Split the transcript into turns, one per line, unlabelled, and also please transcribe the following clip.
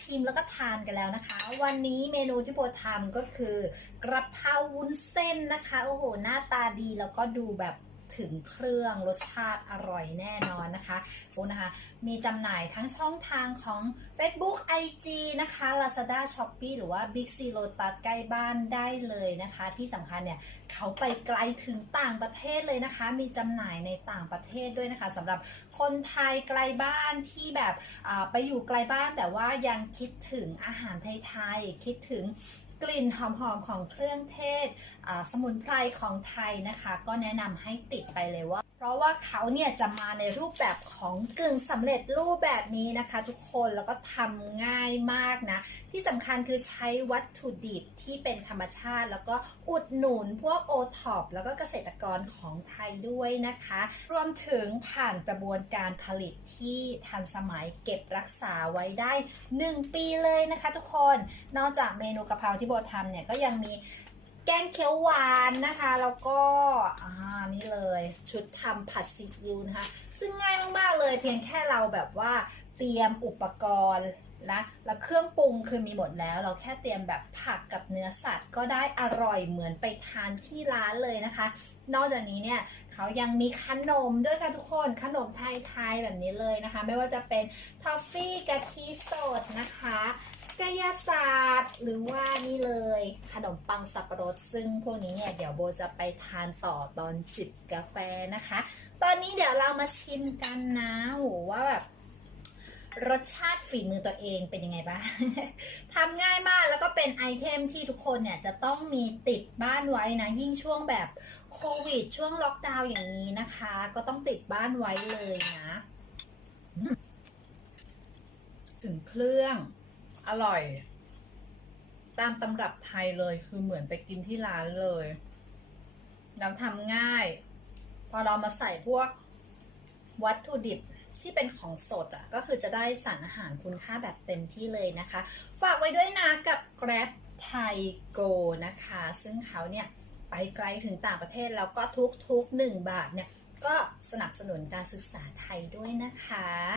ชิมแล้วันนี้เมนูที่โบทำก็คือกระเพราวุ้นเส้นนะคะ โอ้โห หน้าตาดีแล้วก็ดูแบบถึงเครื่องรสชาติอร่อยแน่นอนนะคะโอ้นะคะ มีจำหน่ายทั้งช่องทางของ Facebook IG นะคะ Lazada Shopee หรือว่า Big C Lotus ใกล้บ้านได้เลยนะคะ ที่สำคัญเนี่ย เขาไปไกลถึงต่างประเทศเลยนะคะ มีจำหน่ายในต่างประเทศด้วยนะคะสำหรับคนไทยไกลบ้านที่แบบไปอยู่ไกลบ้านแต่ว่ายังคิดถึงอาหารไทยๆคิดถึงกลิ่นหอมๆของเครื่องเทศสมุนไพรของไทยนะคะ ก็แนะนำให้ติดไปเลยว่า ราะว่าเขาเนี่ยจะมาในรูปแบบของกึ่งสำเร็จรูปแบบนี้นะคะ ทุกคนแล้วก็ทำง่ายมากนะ ที่สำคัญคือใช้วัตถุดิบที่เป็นธรรมชาติ แล้วก็อุดหนุนพวกโอท็อปแล้วก็เกษตรกรของไทยด้วยนะคะ รวมถึงผ่านกระบวนการผลิตที่ทันสมัยเก็บรักษาไว้ได้ 1 ปีเลยนะคะ ทุกคนนอกจากเมนูกะเพราที่โบทำเนี่ยก็ยังมี แกงเขียวหวานนะคะ แล้วก็อ่านี่เลยชุดทำผัดซีอิ๊วนะคะ ซึ่งง่ายมากๆเลยเพียงแค่เราแบบว่าเตรียมอุปกรณ์นะแล้วเครื่องปรุงคือมีหมดแล้ว เราแค่เตรียมแบบผักกับเนื้อสัตว์ ก็ได้อร่อยเหมือนไปทานที่ร้านเลยนะคะ นอกจากนี้เนี่ยเขายังมีขนมด้วยค่ะทุกคนขนมไทยๆแบบนี้เลยนะคะ ไม่ว่าจะเป็นทอฟฟี่กะทิสดนะคะ กายศาสตร์ หรือว่านี่เลยขนมปังสับปะรด ซึ่งพวกนี้เนี่ยเดี๋ยวโบจะไปทานต่อตอนจิบกาแฟนะคะ ตอนนี้เดี๋ยวเรามาชิมกันนะโหว่าแบบรสชาติฝีมือตัวเองเป็นยังไงบ้างทำง่ายมากแล้วก็เป็นไอเทมที่ทุกคนเนี่ยจะต้องมีติดบ้านไว้นะ ยิ่งช่วงแบบโควิด ช่วงล็อกดาวน์อย่างนี้นะคะ ก็ต้องติดบ้านไว้เลยนะ ถึงเครื่อง อร่อย ตามตำรับไทยเลยคือเหมือนไปกินที่ร้านเลยแล้วทำง่าย พอเรามาใส่พวกวัตถุดิบที่เป็นของสดอะ ก็คือจะได้สารอาหารคุณค่าแบบเต็มที่เลยนะคะ ฝากไว้ด้วยนะกับ Grab Thai Go นะคะ ซึ่งเขาเนี่ยไปไกลถึงต่างประเทศแล้วก็ทุกๆ 1 บาทเนี่ย ก็สนับสนุนการศึกษาไทยด้วยนะคะ